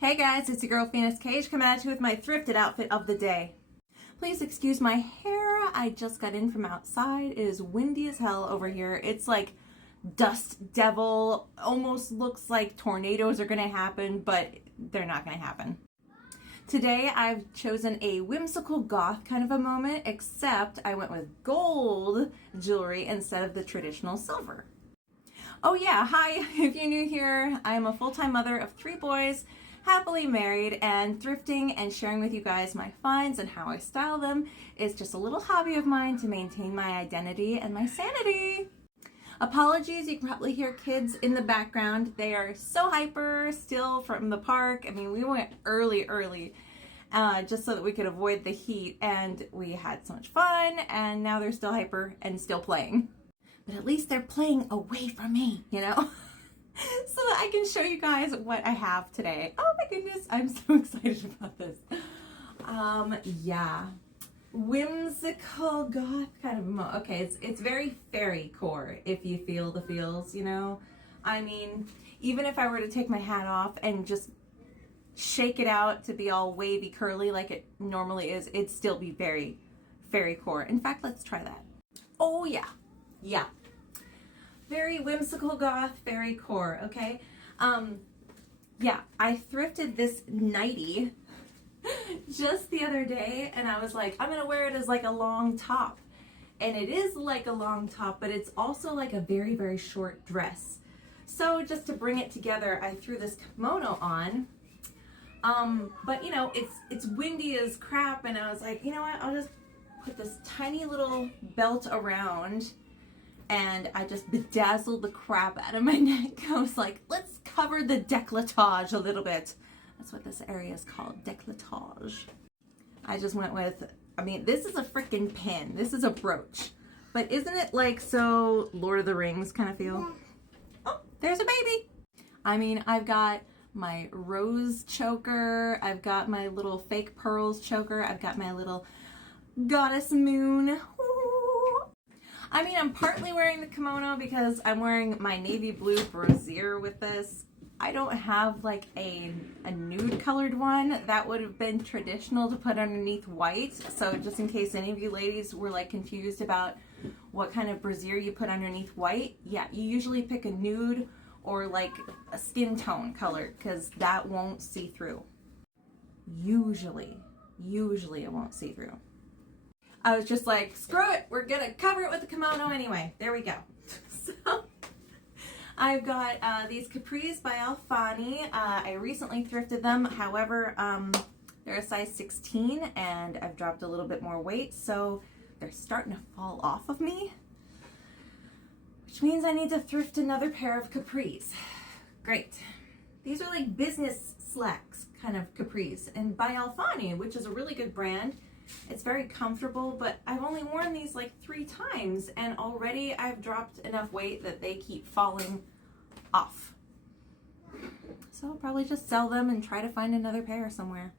Hey guys, it's your girl Phoenix Cage coming at you with my thrifted outfit of the day. Please excuse my hair. I just got in from outside. It is windy as hell over here. It's like dust devil. Almost looks like tornadoes are gonna happen, but they're not gonna happen. Today I've chosen a whimsical goth kind of a moment, except I went with gold jewelry instead of the traditional silver. Oh yeah, hi, if you're new here, I am a full-time mother of 3 boys, happily married, and thrifting and sharing with you guys my finds and how I style them is just a little hobby of mine to maintain my identity and my sanity. Apologies, you can probably hear kids in the background. They are so hyper still from the park. I mean, we went early, just so that we could avoid the heat, and we had so much fun, and now they're still hyper and still playing. But at least they're playing away from me, you know? So that I can show you guys what I have today. Oh my goodness, I'm so excited about this. Yeah. Whimsical goth kind of okay, it's very fairy core if you feel the feels, you know? I mean, even if I were to take my hat off and just shake it out to be all wavy curly like it normally is, it'd still be very fairy core. In fact, let's try that. Oh yeah. Yeah. Very whimsical goth, fairy core, okay? Yeah, I thrifted this nighty just the other day, and I was like, I'm gonna wear it as like a long top. And it is like a long top, but it's also like a very, very short dress. So just to bring it together, I threw this kimono on. But you know, it's windy as crap, and I was like, you know what, I'll just put this tiny little belt around, and I just bedazzled the crap out of my neck. I was like, let's cover the décolletage a little bit. That's what this area is called, décolletage. I just went with, I mean, this is a freaking pin. This is a brooch. But isn't it like so Lord of the Rings kind of feel? Oh, there's a baby. I mean, I've got my rose choker. I've got my little fake pearls choker. I've got my little goddess moon. Ooh. I mean, I'm partly wearing the kimono because I'm wearing my navy blue brassiere with this. I don't have like a nude colored one. That would have been traditional to put underneath white. So just in case any of you ladies were like confused about what kind of brassiere you put underneath white, yeah, you usually pick a nude or like a skin tone color because that won't see through. Usually it won't see through. I was just like, screw it, we're gonna cover it with the kimono anyway. There we go. So I've got these capris by Alfani. I recently thrifted them. However, they're a size 16 and I've dropped a little bit more weight, so they're starting to fall off of me, which means I need to thrift another pair of capris. Great. These are like business slacks kind of capris, and by Alfani, which is a really good brand. It's very comfortable, but I've only worn these like 3 times, and already I've dropped enough weight that they keep falling off. So I'll probably just sell them and try to find another pair somewhere.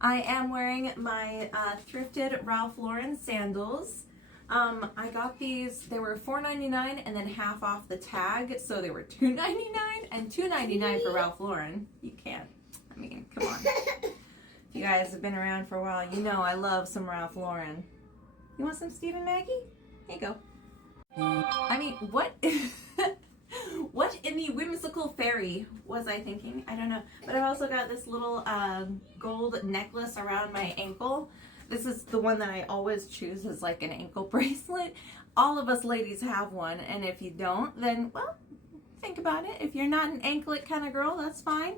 I am wearing my thrifted Ralph Lauren sandals. I got these, they were $4.99 and then half off the tag, so they were $2.99 and $2.99 for Ralph Lauren. You can't, I mean, come on. If you guys have been around for a while, you know I love some Ralph Lauren. You want some Steve and Maggie? Here you go. I mean, what what in the whimsical fairy was I thinking? I don't know. But I've also got this little gold necklace around my ankle. This is the one that I always choose as like an ankle bracelet. All of us ladies have one, and if you don't, then, well, think about it. If you're not an anklet kind of girl, that's fine.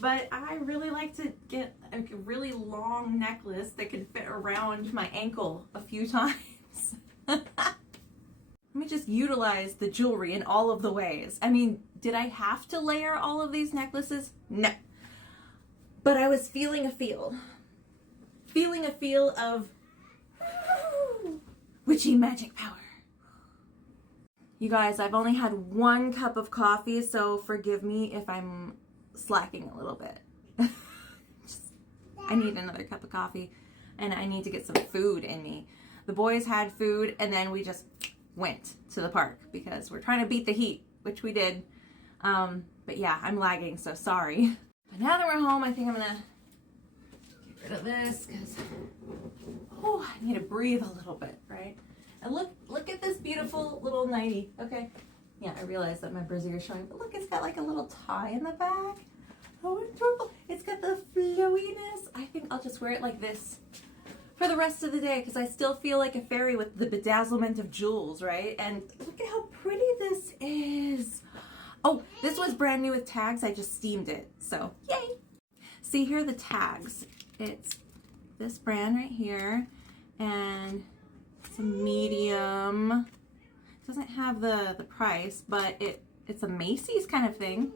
But I really like to get a really long necklace that can fit around my ankle a few times. Let me just utilize the jewelry in all of the ways. I mean, did I have to layer all of these necklaces? No. But I was feeling a feel. Feeling a feel of witchy magic power. You guys, I've only had 1 cup of coffee, so forgive me if I'm slacking a little bit. I need another cup of coffee, and I need to get some food in me. The boys had food, and then we just went to the park because we're trying to beat the heat, which we did. But yeah, I'm lagging, so sorry. But now that we're home, I think I'm gonna get rid of this because I need to breathe a little bit, right? And look at this beautiful little nighty. Okay, yeah, I realize that my brassiere is showing, but look, it's got like a little tie in the back. Oh, adorable! It's got the flowiness. I think I'll just wear it like this for the rest of the day because I still feel like a fairy with the bedazzlement of jewels, right? And look at how pretty this is. Oh, this was brand new with tags. I just steamed it, so yay! See, here are the tags. It's this brand right here, and it's a medium. It doesn't have the price, but it's a Macy's kind of thing.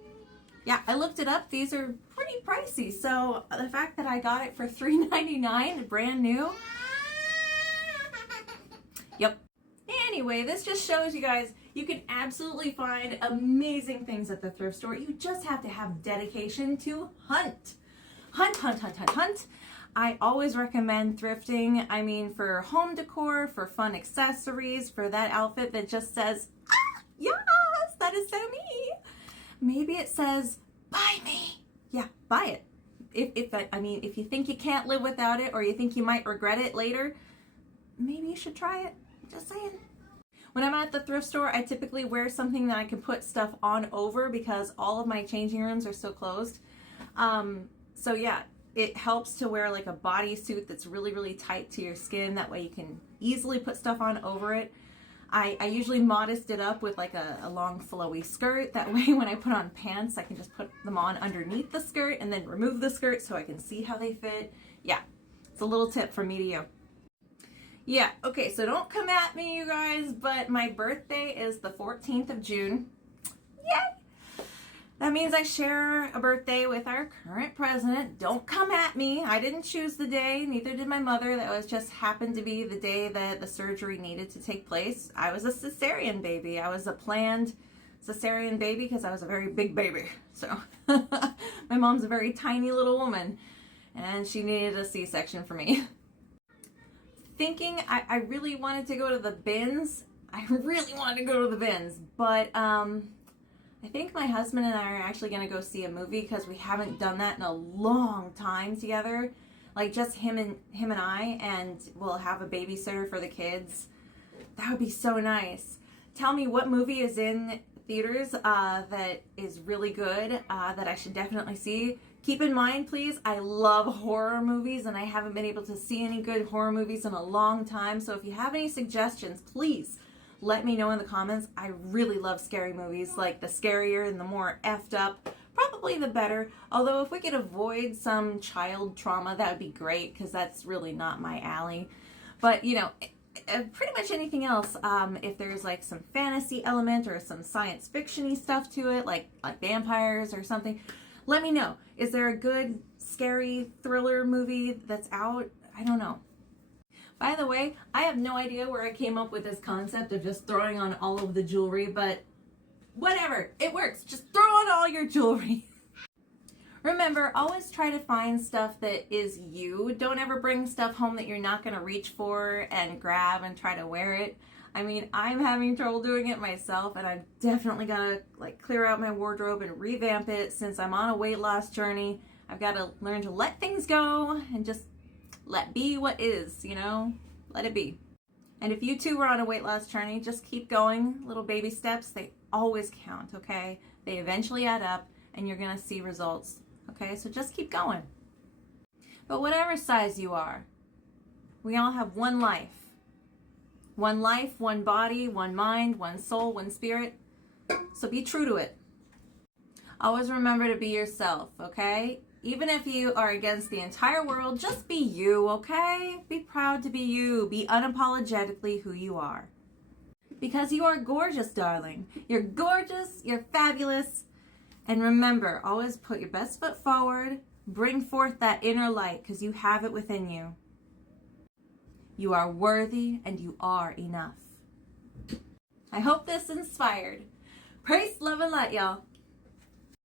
Yeah, I looked it up. These are pretty pricey, so the fact that I got it for $3.99, brand new. Yep. Anyway, this just shows you guys you can absolutely find amazing things at the thrift store. You just have to have dedication to hunt. Hunt, hunt, hunt, hunt, hunt. I always recommend thrifting. I mean, for home decor, for fun accessories, for that outfit that just says, ah, yes, that is so me. Maybe it says, buy me. Yeah, buy it. If you think you can't live without it or you think you might regret it later, maybe you should try it. Just saying. When I'm at the thrift store, I typically wear something that I can put stuff on over because all of my changing rooms are still closed. So yeah, it helps to wear like a bodysuit that's really, really tight to your skin. That way you can easily put stuff on over it. I usually modest it up with like a long flowy skirt. That way when I put on pants, I can just put them on underneath the skirt and then remove the skirt so I can see how they fit. Yeah, it's a little tip from me to you. Yeah, okay, so don't come at me, you guys, but my birthday is the 14th of June. Yay! That means I share a birthday with our current president. Don't come at me. I didn't choose the day, neither did my mother. That was just happened to be the day that the surgery needed to take place. I was a cesarean baby. I was a planned cesarean baby because I was a very big baby. So my mom's a very tiny little woman and she needed a C-section for me. Thinking I really wanted to go to the bins. I really wanted to go to the bins, but I think my husband and I are actually going to go see a movie because we haven't done that in a long time together. Like just him and I, and we'll have a babysitter for the kids. That would be so nice. Tell me what movie is in theaters that is really good, that I should definitely see. Keep in mind, please, I love horror movies and I haven't been able to see any good horror movies in a long time. So if you have any suggestions, please let me know in the comments. I really love scary movies. Like the scarier and the more effed up, probably the better. Although if we could avoid some child trauma, that would be great because that's really not my alley. But you know, pretty much anything else, if there's like some fantasy element or some science fiction-y stuff to it, like vampires or something, let me know. Is there a good scary thriller movie that's out? I don't know. By the way, I have no idea where I came up with this concept of just throwing on all of the jewelry, but whatever, it works. Just throw on all your jewelry. Remember, always try to find stuff that is you. Don't ever bring stuff home that you're not going to reach for and grab and try to wear it. I mean, I'm having trouble doing it myself, and I've definitely got to like clear out my wardrobe and revamp it since I'm on a weight loss journey. I've got to learn to let things go and just let be what is, you know? Let it be. And if you too were on a weight loss journey, just keep going. Little baby steps, they always count, okay? They eventually add up and you're gonna see results, okay? So just keep going. But whatever size you are, we all have one life. One life, one body, one mind, one soul, one spirit. So be true to it. Always remember to be yourself, okay? Even if you are against the entire world, just be you, okay? Be proud to be you. Be unapologetically who you are. Because you are gorgeous, darling. You're gorgeous, you're fabulous. And remember, always put your best foot forward. Bring forth that inner light because you have it within you. You are worthy and you are enough. I hope this inspired. Praise, love, and light, y'all.